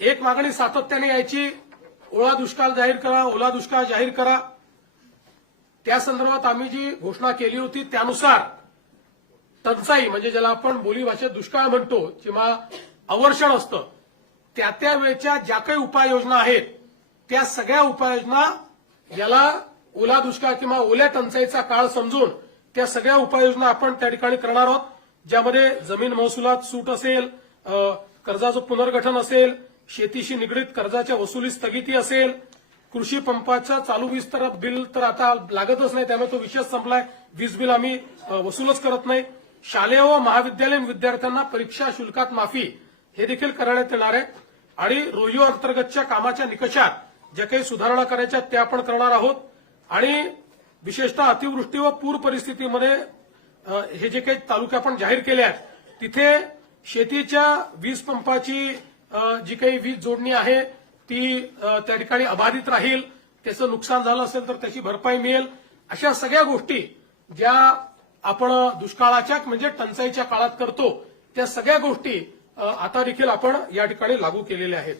एक मागणी सातत्याने यायची, ओला दुष्काळ जाहीर करा, ओला दुष्काळ जाहीर करा. त्या संदर्भात आम्ही जी घोषणा केली होती त्यानुसार टंचाई म्हणजे ज्याला आपण बोलीभाषेत दुष्काळ म्हणतो किंवा अवर्षण असतं, त्या वेळच्या ज्या काही उपाययोजना आहेत त्या सगळ्या उपाययोजना याला ओला दुष्काळ किंवा ओल्या टंचाईचा काळ समजून त्या सगळ्या उपाययोजना आपण त्या ठिकाणी करणार आहोत, ज्यामध्ये जमीन महसुलात सूट असेल, कर्जाचं पुनर्गठन असेल, शेतीशी निगडीत कर्जाच्या वसुली स्थगिती असेल, कृषी पंपाच्या चालू वीज तर बिल तर आता लागतच नाही, त्यामुळे तो विषय संपलाय. वीज बिल आम्ही वसूलच करत नाही. शालेय व महाविद्यालयीन विद्यार्थ्यांना परीक्षा शुल्कात माफी हे देखील करण्यात येणार आहे. आणि रोहिओ अंतर्गतच्या कामाच्या निकषात ज्या काही सुधारणा करायच्या त्या आपण करणार आहोत. आणि विशेषतः अतिवृष्टी व पूर परिस्थितीमध्ये हे जे काही तालुके आपण जाहीर केले आहेत तिथे शेतीच्या वीज पंपाची जी काही वीज जोडणी आहे ती त्या ठिकाणी अबाधित राहील, त्याचं नुकसान झालं असेल तर त्याची भरपाई मिळेल. अशा सगळ्या गोष्टी ज्या आपण दुष्काळाच्या म्हणजे टंचाईच्या काळात करतो त्या सगळ्या गोष्टी आता देखील आपण या ठिकाणी लागू केलेल्या आहेत.